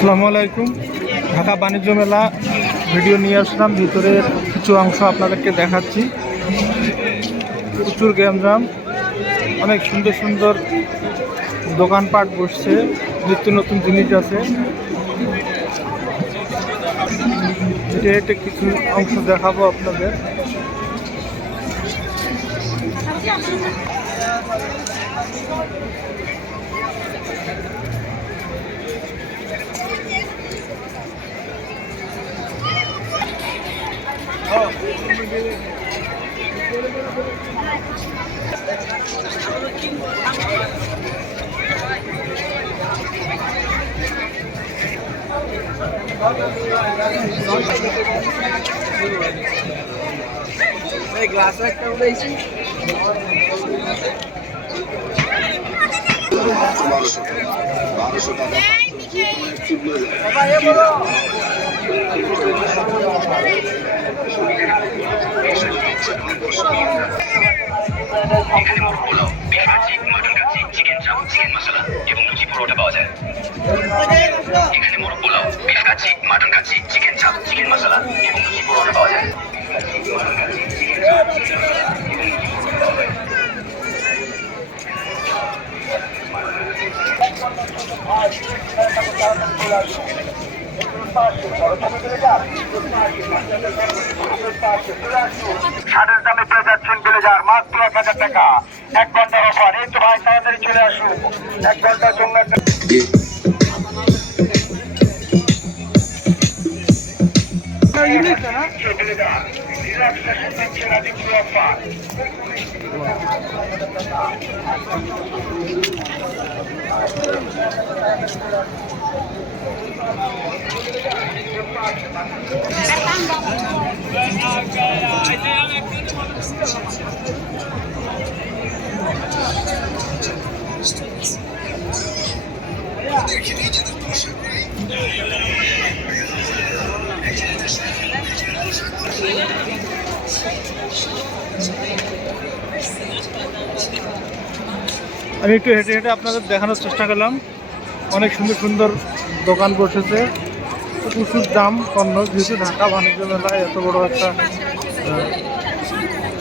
আসসালামু আলাইকুম। ঢাকা বাণিজ্য মেলা ভিডিও নিয়ে আসলাম, ভিতরের কিছু অংশ আপনাদেরকে দেখাচ্ছি। প্রচুর গ্যাঞ্জাম, অনেক সুন্দর সুন্দর দোকানপাট বসছে, নিত্য নতুন জিনিস আছে। এটা কিছু অংশ দেখাবো আপনাদের। গ্লাস একটা উঠেছি। এখানে মোরগ pulao, beef kacchi, mutton kacchi, chicken চাপ, চিকেন মশলা এবং লুচি পরোটা পাওয়া যায়। এখানে মোরগ pulao, beef kacchi, mutton kacchi, chicken চাপ, চিকেন মশলা এবং লুচি পরোটা পাওয়া যায়। ষাটের দামে পেয়ে যাচ্ছেন ব্লেজার মাত্র 1000 টাকা। 1 ঘন্টার অফার। এই তো ভাই তাড়াতাড়ি চলে আসুন, 1 ঘন্টার জন্য আমি একটু হেঁটে হেঁটে আপনাদের দেখানোর চেষ্টা করলাম। অনেক সুন্দর সুন্দর দোকান বসেছে, প্রচুর দাম পণ্য। যেহেতু ঢাকা বাণিজ্য মেলায় এত বড় একটা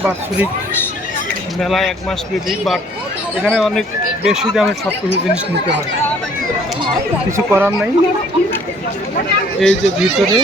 বাৎসরিক মেলায় 1 মাস ব্যাপী, বাট এখানে অনেক বেশি দামে সব কিছু জিনিস নিতে হয়, কিছু করার নাই। এই যে ভিতরে